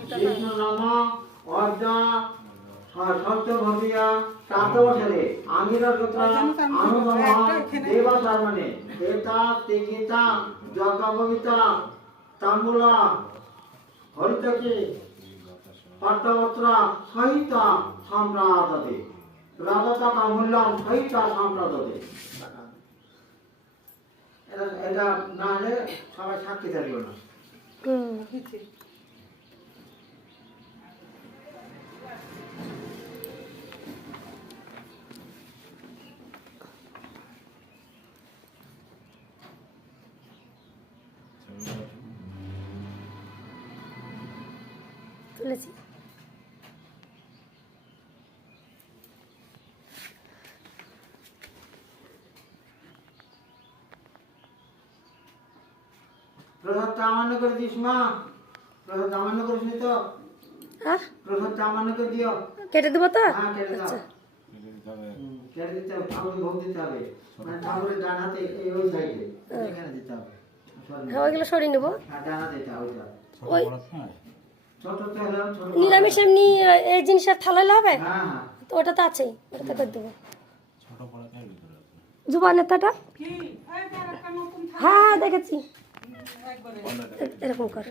বিষ্ণু নম অর্জা সত্য ভবিয়া সাত বছরে আমির গোত্র অনুগম দেব শর্মণে এতা তেগিতা জগভবিতা তাম্বুলা হরিতকি পট্টবত্র সহিত সম্প্রাদতে রাজতক মূল্যম সহিত সম্প্রাদতে। এটা না হলে সবাই সাক্ষী থাকবে না। তুলেছি প্রসাদটা আমান্য করে দিস মা, প্রসাদ আমান্য করিস নি তো? প্রসাদটা আমান্য করে দিও। কেটে দেবো তো? হ্যাঁ কেটে দাও। আচ্ছা কেটে দিতে হবে, ঠাকুর ভোগ দিতে হবে, মানে ঠাকুরের ডান হাতে এই ওই সাইডে এখানে দিতে হবে। হ্যাঁ ওইগুলো সরিয়ে নেবো। হ্যাঁ ডান হাতে এটা ওইটা ওই ছোট তো হলাম ছোট। নিরামিষ এমনি এই জিনিসের থালা হবে? হ্যাঁ হ্যাঁ তো ওটা তো আছেই, ওটাতে করে দেবো। জুবান নেতাটা হ্যাঁ দেখেছি, এরকম কর।